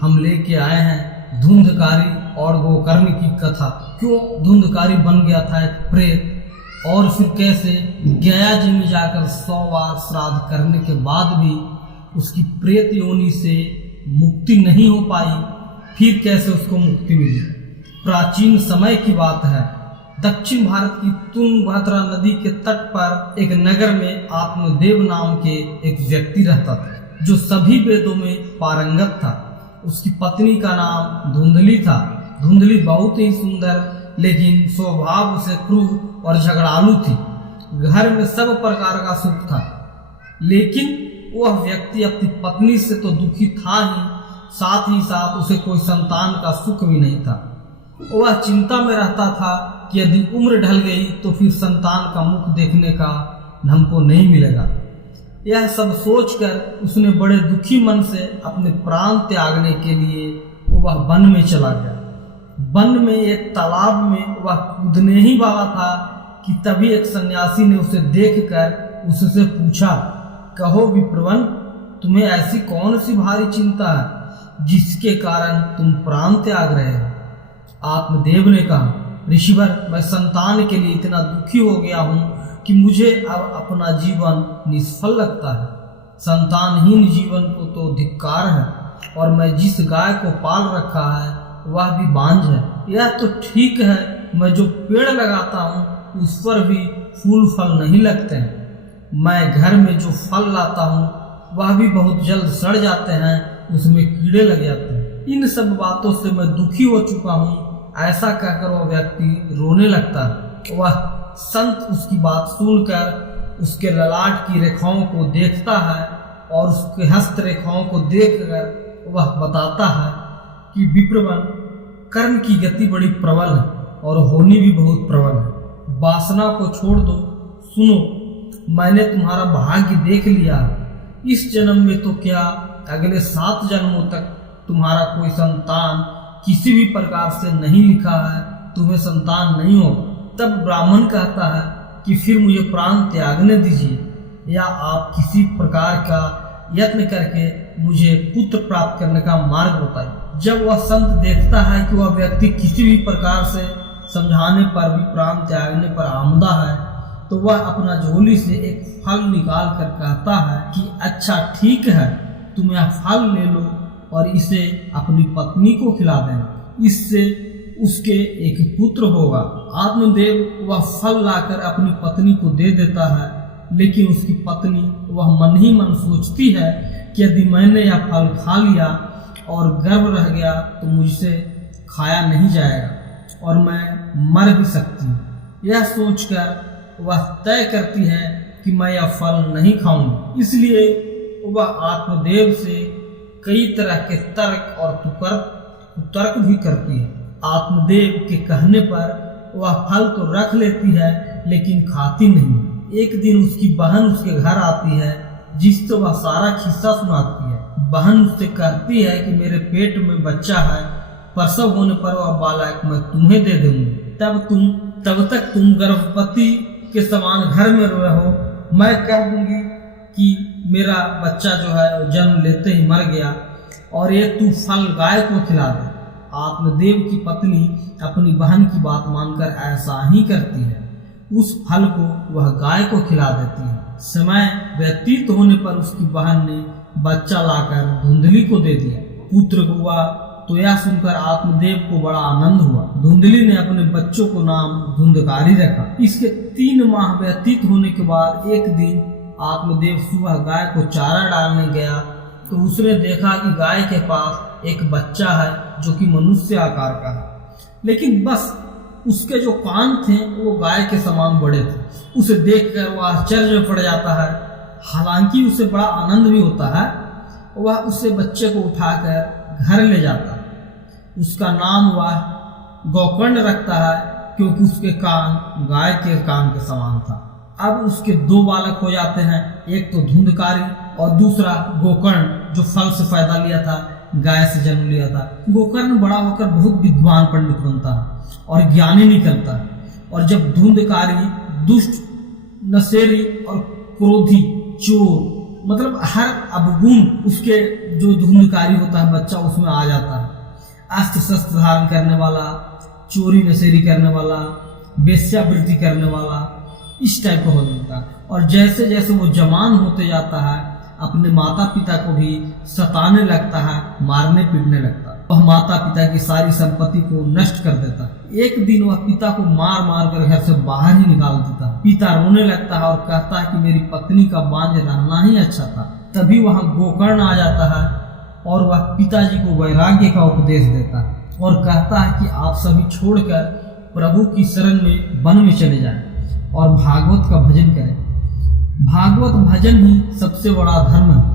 हम लेके आए हैं धुंधकारी और गोकर्ण की कथा। क्यों धुंधकारी बन गया था एक प्रेत, और फिर कैसे गया जी में जाकर 100 बार श्राद्ध करने के बाद भी उसकी प्रेत योनि से मुक्ति नहीं हो पाई, फिर कैसे उसको मुक्ति मिली। प्राचीन समय की बात है, दक्षिण भारत की तुंगभद्रा नदी के तट पर एक नगर में आत्मदेव नाम के एक व्यक्ति रहता था, जो सभी वेदों में पारंगत था। उसकी पत्नी का नाम धुंधली था। धुंधली बहुत ही सुंदर, लेकिन स्वभाव से क्रूर और झगड़ालू थी। घर में सब प्रकार का सुख था, लेकिन वह व्यक्ति अपनी पत्नी से तो दुखी था ही साथ उसे कोई संतान का सुख भी नहीं था। वह चिंता में रहता था कि यदि उम्र ढल गई तो फिर संतान का मुख देखने का हमको नहीं मिलेगा। यह सब सोचकर उसने बड़े दुखी मन से अपने प्राण त्यागने के लिए वह वन में चला गया। वन में एक तालाब में वह कूदने ही वाला था कि तभी एक सन्यासी ने उसे देखकर उससे पूछा, कहो विप्रवन, तुम्हें ऐसी कौन सी भारी चिंता है जिसके कारण तुम प्राण त्याग रहे हो? आत्मदेव ने कहा, ऋषिवर, मैं संतान के लिए इतना दुखी हो गया हूँ कि मुझे अब अपना जीवन निष्फल लगता है। संतानहीन जीवन को तो धिक्कार है, और मैं जिस गाय को पाल रखा है वह भी बांझ है। यह तो ठीक है, मैं जो पेड़ लगाता हूँ उस पर भी फूल फल नहीं लगते हैं। मैं घर में जो फल लाता हूँ वह भी बहुत जल्द सड़ जाते हैं, उसमें कीड़े लग जाते हैं। इन सब बातों से मैं दुखी हो चुका हूँ। ऐसा कहकर वह व्यक्ति रोने लगता है। वह संत उसकी बात सुनकर उसके ललाट की रेखाओं को देखता है, और उसके हस्त रेखाओं को देखकर वह बताता है कि विप्रवन, कर्म की गति बड़ी प्रबल है और होनी भी बहुत प्रबल है। वासना को छोड़ दो। सुनो, मैंने तुम्हारा भाग्य देख लिया। इस जन्म में तो क्या, अगले 7 जन्मों तक तुम्हारा कोई संतान किसी भी प्रकार से नहीं लिखा है, तुम्हें संतान नहीं हो। तब ब्राह्मण कहता है कि फिर मुझे प्राण त्यागने दीजिए, या आप किसी प्रकार का यत्न करके मुझे पुत्र प्राप्त करने का मार्ग बताइए। जब वह संत देखता है कि वह व्यक्ति किसी भी प्रकार से समझाने पर भी प्राण त्यागने पर आमदा है, तो वह अपना झोली से एक फल निकाल कर कहता है कि अच्छा ठीक है, तुम यह फल ले लो और इसे अपनी पत्नी को खिला देना, इससे उसके एक पुत्र होगा। आत्मदेव वह फल लाकर अपनी पत्नी को दे देता है, लेकिन उसकी पत्नी वह मन ही मन सोचती है कि यदि मैंने यह फल खा लिया और गर्भ रह गया तो मुझसे खाया नहीं जाएगा और मैं मर भी सकती हूँ। यह सोचकर वह तय करती है कि मैं यह फल नहीं खाऊंगी। इसलिए वह आत्मदेव से कई तरह के तर्क और कुतर्क भी करती है। आत्मदेव के कहने पर वह फल तो रख लेती है, लेकिन खाती नहीं। एक दिन उसकी बहन उसके घर आती है, जिससे वह सारा किस्सा सुनाती है। बहन उससे कहती है कि मेरे पेट में बच्चा है, प्रसव होने पर वह बालक मैं तुम्हें दे दूंगी। तब तक तुम गर्भवती के समान घर में रहो। मैं कह दूंगी कि मेरा बच्चा जो है वो जन्म लेते ही मर गया, और ये तू फल गाय को खिला दे। आत्मदेव की पत्नी अपनी बहन की बात मानकर ऐसा ही करती है। उस फल को वह गाय को खिला देती है। समय व्यतीत होने पर उसकी बहन ने बच्चा लाकर धुंधली को दे दिया। पुत्र हुआ तो यह सुनकर आत्मदेव को बड़ा आनंद हुआ। धुंधली ने अपने बच्चों को नाम धुंधकारी रखा। इसके 3 माह व्यतीत होने के बाद एक दिन आत्मदेव सुबह गाय को चारा डालने गया, तो उसने देखा कि गाय के पास एक बच्चा है जो कि मनुष्य आकार का है, लेकिन बस उसके जो कान थे वो गाय के समान बड़े थे। उसे देखकर वह आश्चर्य में पड़ जाता है। हालांकि उसे बड़ा आनंद भी होता है। वह उसे बच्चे को उठाकर घर ले जाता है। उसका नाम वह गोकर्ण रखता है, क्योंकि उसके कान गाय के कान के समान था। अब उसके 2 बालक हो जाते हैं, एक तो धुंधकारी और दूसरा गोकर्ण, जो फल से फायदा लिया था, गाय से जन्म लिया था। गोकर्ण बड़ा होकर बहुत विद्वान पंडित बनता है और ज्ञानी निकलता है। और जब धुंधकारी दुष्ट, नशेड़ी और क्रोधी, चोर मतलब हर अवगुण उसके जो धुंधकारी होता है बच्चा उसमें आ जाता है। अस्त्र शस्त्र धारण करने वाला, चोरी नशेरी करने वाला, वेश्यावृत्ति करने वाला, इस टाइप का हो जाता है। और जैसे जैसे वो जवान होते जाता है अपने माता पिता को भी सताने लगता है, मारने पीटने लगता है। वह माता पिता की सारी संपत्ति को नष्ट कर देता है। एक दिन वह पिता को मार मार कर घर से बाहर ही निकाल देता है। पिता रोने लगता है और कहता है कि मेरी पत्नी का बांझ रहना ही अच्छा था। तभी वहाँ गोकर्ण आ जाता है और वह पिताजी को वैराग्य का उपदेश देता है और कहता है कि आप सभी छोड़कर प्रभु की शरण में वन में चले जाएं और भागवत का भजन करें। भागवत भजन ही सबसे बड़ा धर्म है।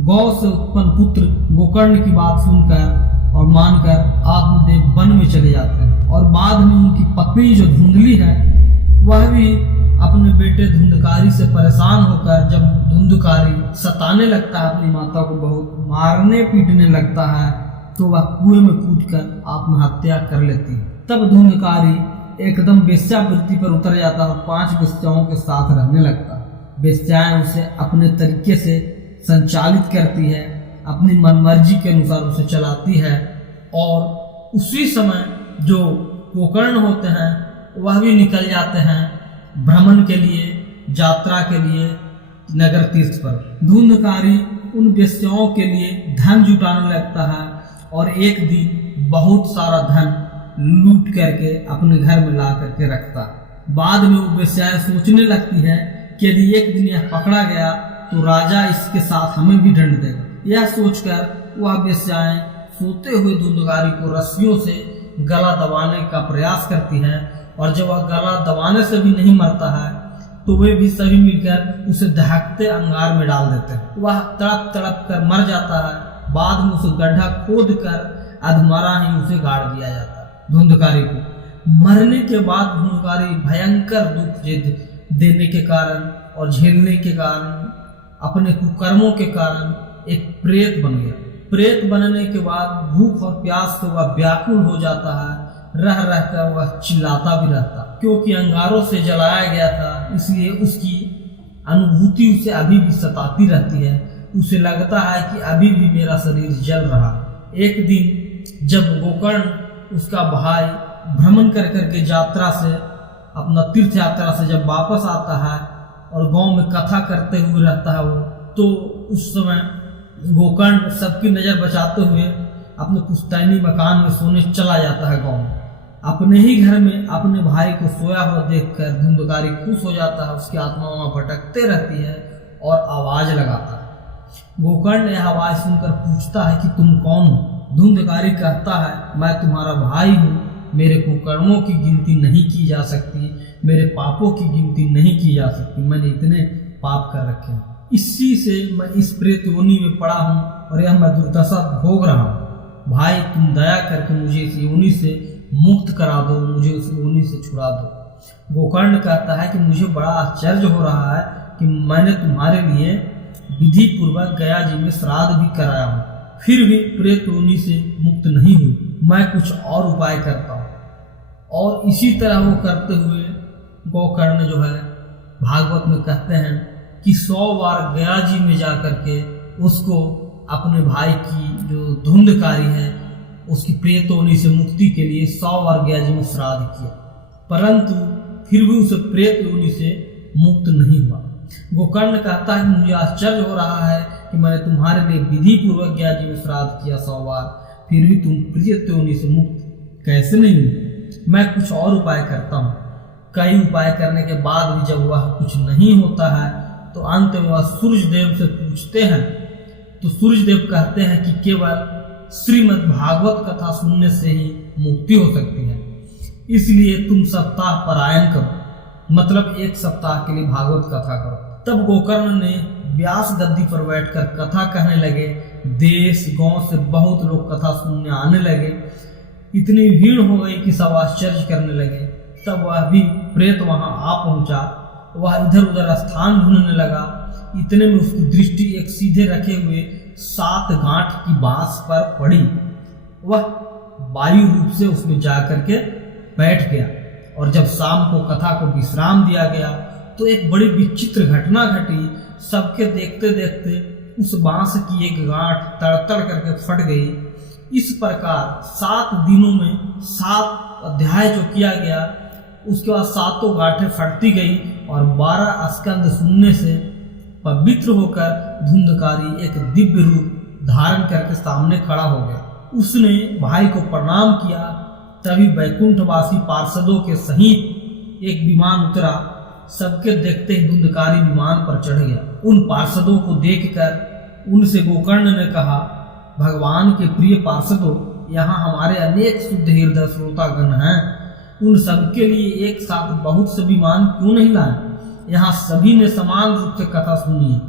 गौ से उत्पन्न पुत्र गोकर्ण की बात सुनकर और मानकर आत्मदेव वन में चले जाते हैं और बाद में उनकी पत्नी जो धुंधली है वह भी अपने बेटे धुंधकारी से परेशान होकर जब धुंधकारी सताने लगता है अपनी माता को बहुत मारने पीटने लगता है तो वह कुएं में कूदकर आत्महत्या कर लेती है। तब धुंधकारी एकदम वेश्यावृत्ति पर उतर जाता है और 5 वेश्याओं के साथ रहने लगता है। वेश्याएं उसे अपने तरीके से संचालित करती है, अपनी मनमर्जी के अनुसार उसे चलाती है और उसी समय जो गोकर्ण होते हैं वह भी निकल जाते हैं भ्रमण के लिए, यात्रा के लिए नगर तीर्थ पर। धुंधकारी उन वेश्याओं के लिए धन जुटाने लगता है और एक दिन बहुत सारा धन लूट करके अपने घर में ला करके रखता है। बाद में वो वेश्याएं सोचने लगती है कि यदि एक दिन यह पकड़ा गया तो राजा इसके साथ हमें भी दंड देगा। यह सोचकर वह वेश्याएं सोते हुए धुंधकारी को रस्सियों से गला दबाने का प्रयास करती है और जब वह गला दबाने से भी नहीं मरता है तो वे भी सभी मिलकर उसे दहकते अंगार में डाल देते हैं। वह तड़प तड़प कर मर जाता है। बाद में उसे गड्ढा खोद कर अधमरा ही उसे गाड़ दिया जाता है। धुंधकारी को मरने के बाद धुंधकारी भयंकर दुख देने के कारण और झेलने के कारण, अपने कुकर्मों के कारण एक प्रेत बन गया। प्रेत बनने के बाद भूख और प्यास से वह व्याकुल हो जाता है। रह रहकर वह चिल्लाता भी रहता, क्योंकि अंगारों से जलाया गया था इसलिए उसकी अनुभूति उसे अभी भी सताती रहती है। उसे लगता है कि अभी भी मेरा शरीर जल रहा है। एक दिन जब गोकर्ण उसका भाई भ्रमण कर करके यात्रा से, अपना तीर्थ यात्रा से जब वापस आता है और गांव में कथा करते हुए रहता है वो, तो उस समय गोकर्ण सबकी नज़र बचाते हुए अपने पुश्तैनी मकान में सोने चला जाता है गांव में। अपने ही घर में अपने भाई को सोया हुआ देखकर धुंधकारी खुश हो जाता है। उसकी आत्मा वहाँ भटकते रहती है और आवाज़ लगाता है। गोकर्ण यह आवाज़ सुनकर पूछता है कि तुम कौन हो? धुंधकारी कहता है मैं तुम्हारा भाई हूँ, मेरे कुकर्मों की गिनती नहीं की जा सकती, मेरे पापों की गिनती नहीं की जा सकती, मैंने इतने पाप कर रखे हैं, इसी से मैं इस प्रेत योनि में पड़ा हूँ और यह मैं दुर्दशा भोग रहा हूँ। भाई तुम दया करके मुझे इस योनि से मुक्त करा दो, मुझे उस योनि से छुड़ा दो। गोकर्ण कहता है कि मुझे बड़ा आश्चर्य हो रहा है कि मैंने तुम्हारे लिए विधि पूर्वक गया जी में श्राद्ध भी कराया हूँ, फिर भी प्रेत योनि से मुक्त नहीं हुई। मैं कुछ और उपाय करता हूँ। और इसी तरह वो करते हुए गोकर्ण जो है भागवत में कहते हैं कि 100 बार गया जी में जा करके उसको अपने भाई की जो धुंधकारी है उसकी प्रेत योनि से मुक्ति के लिए 100 बार गया जी में श्राद्ध किया, परंतु फिर भी उसे प्रेत योनि से मुक्त नहीं हुआ। गोकर्ण कहता है मुझे आश्चर्य हो रहा है कि मैंने तुम्हारे लिए विधि पूर्वक गया जी में श्राद्ध किया 100 बार, फिर भी तुम प्रेत योनि से मुक्त कैसे नहीं हुई? मैं कुछ और उपाय करता हूँ। कई उपाय करने के बाद भी जब वह कुछ नहीं होता है तो अंत में वह सूर्य देव से पूछते हैं, तो सूर्य देव कहते हैं कि केवल श्रीमद् भागवत कथा सुनने से ही मुक्ति हो सकती है, इसलिए तुम सप्ताह परायण करो, मतलब 1 सप्ताह के लिए भागवत कथा करो। तब गोकर्ण ने व्यास गद्दी पर बैठकर कथा कहने लगे। देश गांव से बहुत लोग कथा सुनने आने लगे। इतनी भीड़ हो गई कि सब आश्चर्य करने लगे। तब वह भी प्रेत वहां आ पहुंचा। वह इधर उधर स्थान ढूंढने लगा। इतने में उसकी दृष्टि एक सीधे रखे हुए 7 गांठ की बांस पर पड़ी। वह वायु रूप से उसमें जा करके बैठ गया और जब शाम को कथा को विश्राम दिया गया तो एक बड़ी विचित्र घटना घटी। सबके देखते देखते उस बांस की एक गांठ तड़तड़ करके फट गई। इस प्रकार 7 दिनों में 7 अध्याय जो किया गया, उसके बाद 7 गांठें फटती गई और 12 स्कंद सुनने से पवित्र होकर धुंधकारी एक दिव्य रूप धारण करके सामने खड़ा हो गया। उसने भाई को प्रणाम किया। तभी वैकुंठवासी पार्षदों के सहित एक विमान उतरा। सबके देखते ही धुंधकारी विमान पर चढ़ गया। उन पार्षदों को देखकर उनसे गोकर्ण ने कहा, भगवान के प्रिय पार्षदों, यहाँ हमारे अनेक शुद्ध हृदय श्रोतागण हैं। उन सबके लिए एक साथ बहुत से विमान क्यों नहीं लाए? यहाँ सभी ने समान रूप से कथा सुनी है,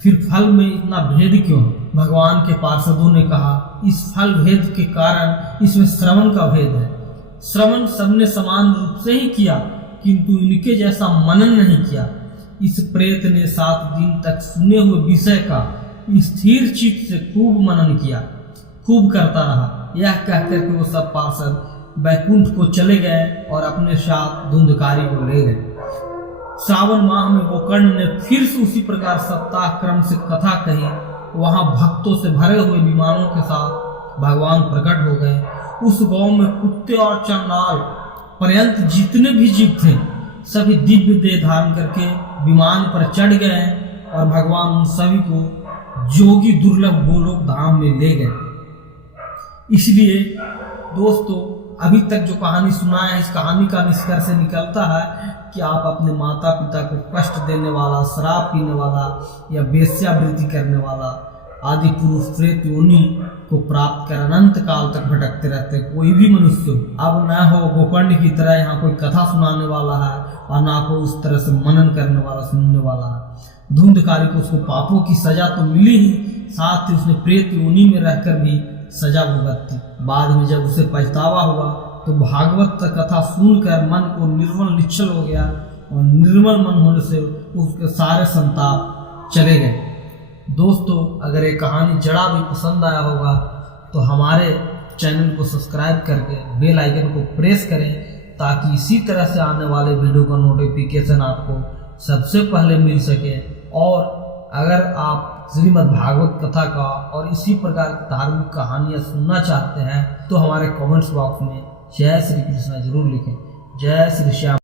फिर फल में इतना भेद क्यों? भगवान के पार्षदों ने कहा, इस फल भेद के कारण इसमें श्रवण का भेद है। श्रवण सबने समान रूप से ही किया, किंतु इनके जैसा मनन नहीं किया। इस प्रेत ने 7 दिन तक सुने हुए विषय का स्थिर चित्त से खूब मनन किया, खूब करता रहा। यह कहकर के वो सब पार्षद वैकुंठ को चले गए और अपने साथ धुंधकारी को ले गए। श्रावण माह में गोकर्ण ने फिर से उसी प्रकार सप्ताह क्रम से कथा कही। वहां भक्तों से भरे हुए विमानों के साथ भगवान प्रकट हो गए। उस गांव में कुत्ते और चंडाल पर्यंत जितने भी जीव थे, सभी दिव्य देह धारण करके विमान पर चढ़ गए और भगवान उन सभी को जोगी दुर्लभ गोलोक धाम में ले गए। इसलिए दोस्तों, अभी तक जो कहानी सुना है, इस कहानी का निष्कर्ष निकलता है कि आप अपने माता पिता को कष्ट देने वाला, शराब पीने वाला या वेश्यावृत्ति करने वाला आदि पुरुष प्रेत योनि को प्राप्त कर अनंत काल तक भटकते रहते हैं। कोई भी मनुष्य अब न हो गोकर्ण की तरह यहाँ कोई कथा सुनाने वाला है और ना कोई उस तरह से मनन करने वाला, सुनने वाला है। धुंधकारी को उसको पापों की सजा तो मिली ही, साथ ही उसने प्रेत योनि में रहकर भी सजा भुगती। बाद में जब उसे पछतावा हुआ तो भागवत कथा सुनकर मन को निर्मल निश्चल हो गया और निर्मल मन होने से उसके सारे संताप चले गए। दोस्तों, अगर ये कहानी जरा भी पसंद आया होगा तो हमारे चैनल को सब्सक्राइब करके बेल आइकन को प्रेस करें, ताकि इसी तरह से आने वाले वीडियो का नोटिफिकेशन आपको सबसे पहले मिल सके। और अगर आप श्रीमद् भागवत कथा का और इसी प्रकार की धार्मिक कहानियाँ सुनना चाहते हैं तो हमारे कमेंट्स बॉक्स में जय श्री कृष्ण जरूर लिखें। जय श्री श्याम।